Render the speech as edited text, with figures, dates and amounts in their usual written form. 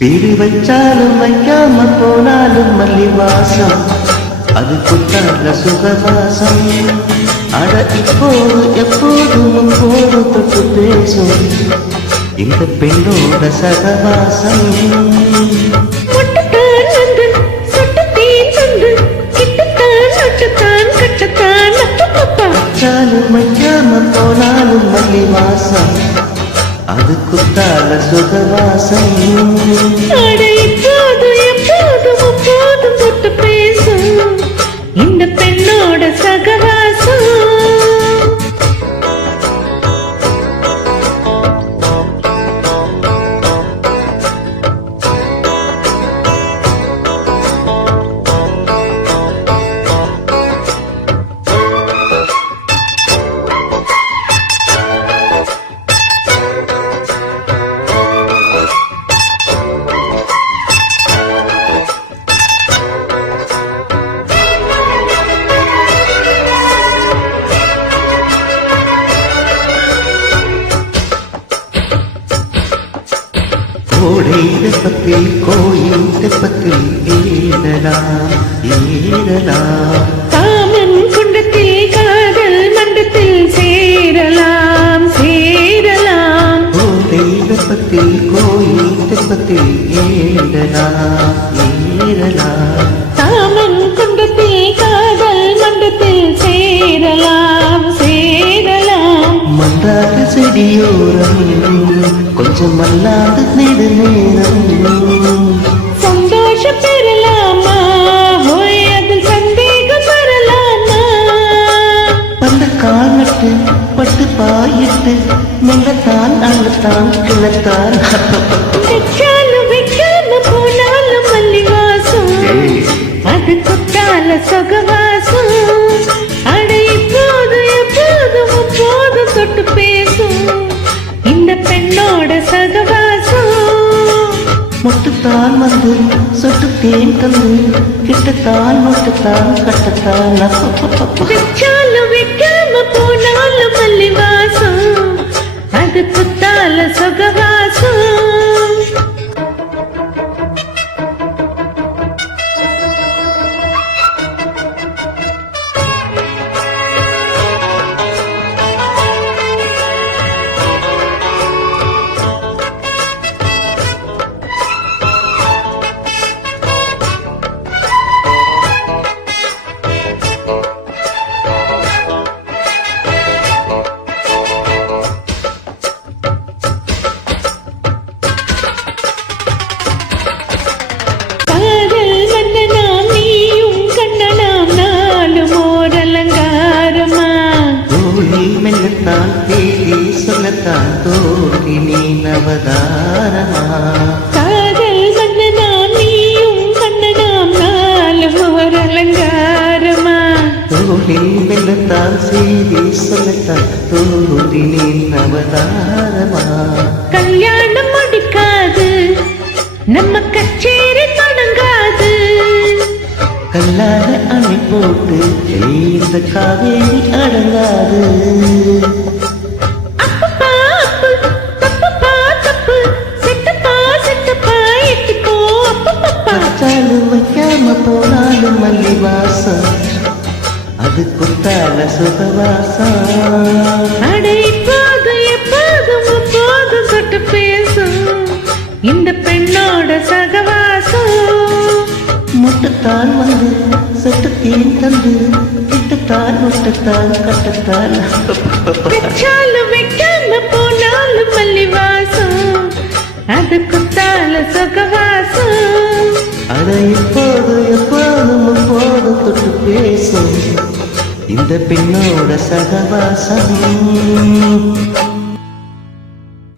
PT வச்சாலும் வைக்காம போனாலும் மல்லி வாசம் அது குத்தால சுகவாசம். அட இப்போது எப்போதும் முன்போது தொட்டு பேசும் இந்த பெண்ணோட சகவாசம். வச்சாலும் வைக்காம போனாலும் மல்லி வாசம் அது குத்தால சுகவாசம். தொட்டு பேசும் இந்த பெண்ணோட சகவாசம். கோடை தெப்பத்தில் கோயில் தெப்பத்தில் ஏறலாம் ஏறலாம். காமன் குண்டத்தில் காதல் மண்டத்தில் சேரலாம் சேரலாம். கோடை தெப்பத்தில் கோயில் தெப்பத்தில் ஏறலாம் ஏறலாம். காமன் குண்டத்தில் காதல் மண்டத்தில் சேரலாம் சேரலாம். மன்றாக செடியோரம் கொஞ்சம் மல்லாத நெடுநேரம் சந்தோஷம் பெறலாமா ஹோய் அதில் சந்தேகம் வரலாமா. பந்த கால் நட்டு பட்டு பாயிட்டு மெல்லத்தான் அங்கத்தான் கிளத்தான். வச்சாலும் வைக்காம போனாலும் மல்லி வாசம் அது குத்தால சொகவாசம். அட இப்போது எப்போதும் அப்போதும் தொட்டு பேசும் இந்த பெண்ணோட சகவாசம். முட்டுத்தான் வந்து சொட்டு தேன் தந்து கிட்டத்தான் முட்டுத்தான் கட்டத்தான். வச்சாலும் வைக்காம போனாலும் மல்லி வாசம் அது குத்தால சொகவாசம். மெல்லத்தான் தேடி சொல்லத்தான் தோன்றி நீ நவதாரமா. காதல் மன்னனாம் நீயும் கண்ணனாம் நாளும் ஒரு அலங்காரமா. தோழில் மெல்லத்தான் செய்தி சொல்லத்தான் தோன்றி நீ நவதாரமா. கல்யாணம் முடிக்காது நம்ம கச்சேரி தொடங்காது. கல்லாத அணை போட்டு இந்த காவேரி அடங்காது. வச்சாலும் வைக்காம போனாலும் மல்லி வாசம் அது குத்தால சுகவாசம். அடை இப்போதும் எப்போதும் அப்போதும் தொட்டு பேசும் இந்த பெண்ணோட சகவாசம். முட்டுத்தான் வந்து சொட்டு தேன் தந்து கிட்டத்தான் முட்டத்தான் கட்டத்தான். வச்சாலும் வைக்காம போனாலும் மல்லி வாசம் அது குத்தால சொகவாசம். அட இப்போது எப்போதும் அப்போதும் தொட்டு பேசும் இந்த பெண்ணோட சகவாசம்.